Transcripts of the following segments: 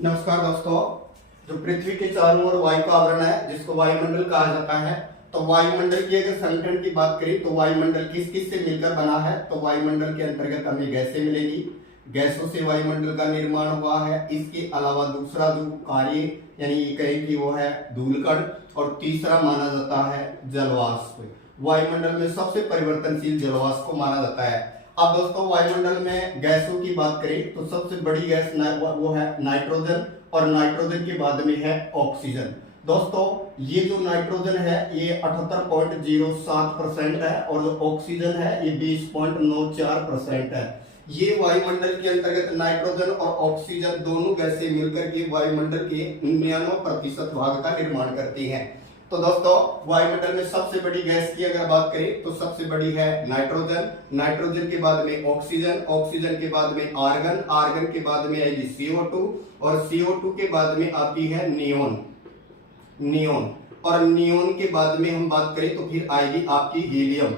नमस्कार दोस्तों। जो पृथ्वी के चारों ओर वायु का आवरण है जिसको वायुमंडल कहा जाता है, तो वायुमंडल की अगर संगठन की बात करें तो वायुमंडल किस किस से मिलकर बना है, तो वायुमंडल के अंतर्गत हमें गैसें मिलेगी। गैसों से वायुमंडल का निर्माण हुआ है। इसके अलावा दूसरा जो कार्य यानी कहें कि वो है धूलकण, और तीसरा माना जाता है जलवाष्प। वायुमंडल में सबसे परिवर्तनशील जलवाष्प को माना जाता है। अब दोस्तों वायुमंडल में गैसों की बात करें तो सबसे बड़ी गैस वो है नाइट्रोजन, और नाइट्रोजन के बाद में है ऑक्सीजन। दोस्तों ये जो नाइट्रोजन है ये 78.07% है, और जो ऑक्सीजन है ये 20.94% है। ये वायुमंडल के अंतर्गत नाइट्रोजन और ऑक्सीजन दोनों गैसें मिलकर के वायुमंडल के 99% भाग का निर्माण करती हैं। तो दोस्तों वायुमंडल में सबसे बड़ी गैस की अगर बात करें तो सबसे बड़ी है नाइट्रोजन, नाइट्रोजन के बाद में ऑक्सीजन, ऑक्सीजन के बाद में आर्गन, आर्गन के बाद में आएगी CO2, और CO2 के बाद में आती है नियोन, नियोन, और नियोन के बाद में हम बात करें तो फिर आएगी आपकी हीलियम,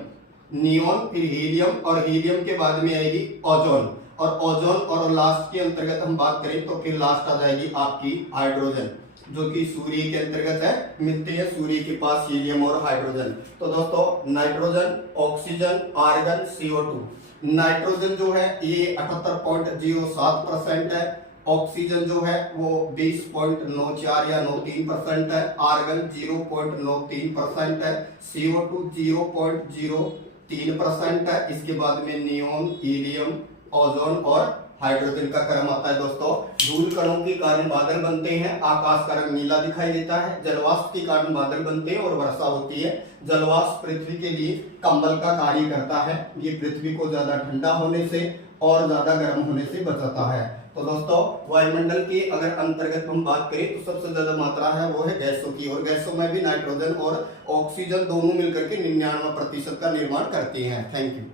नियोन फिर हीलियम, और हीलियम के बाद में आएगी ओजोन, और ओजोन और लास्ट के अंतर्गत हम बात करें तो फिर लास्ट आ जाएगी आपकी हाइड्रोजन, जो कि सूर्य के अंतर्गत है, मिलते हैं सूर्य के पास हीलियम और हाइड्रोजन। तो दोस्तों nitrogen, oxygen, argon, CO2। Nitrogen जो है ये 78.07% है, ऑक्सीजन जो है वो 20.94 या 93% है, आर्गन 0.93% है, CO2 0.03% है। इसके बाद में नियोन, हीलियम, ओजोन और हाइड्रोजन का क्रम आता है। दोस्तों धूल कणों के कारण बादल बनते हैं, आकाश का रंग नीला दिखाई देता है, जलवाष्प के कारण बादल बनते हैं और वर्षा होती है। जलवाष्प पृथ्वी के लिए कंबल का कार्य करता है, ये पृथ्वी को ज्यादा ठंडा होने से और ज्यादा गर्म होने से बचाता है। तो दोस्तों वायुमंडल के अगर अंतर्गत हम बात करें तो सबसे ज्यादा मात्रा है वो है गैसों की, और गैसों में भी नाइट्रोजन और ऑक्सीजन दोनों मिलकर के 99% का निर्माण करती हैं। Thank you.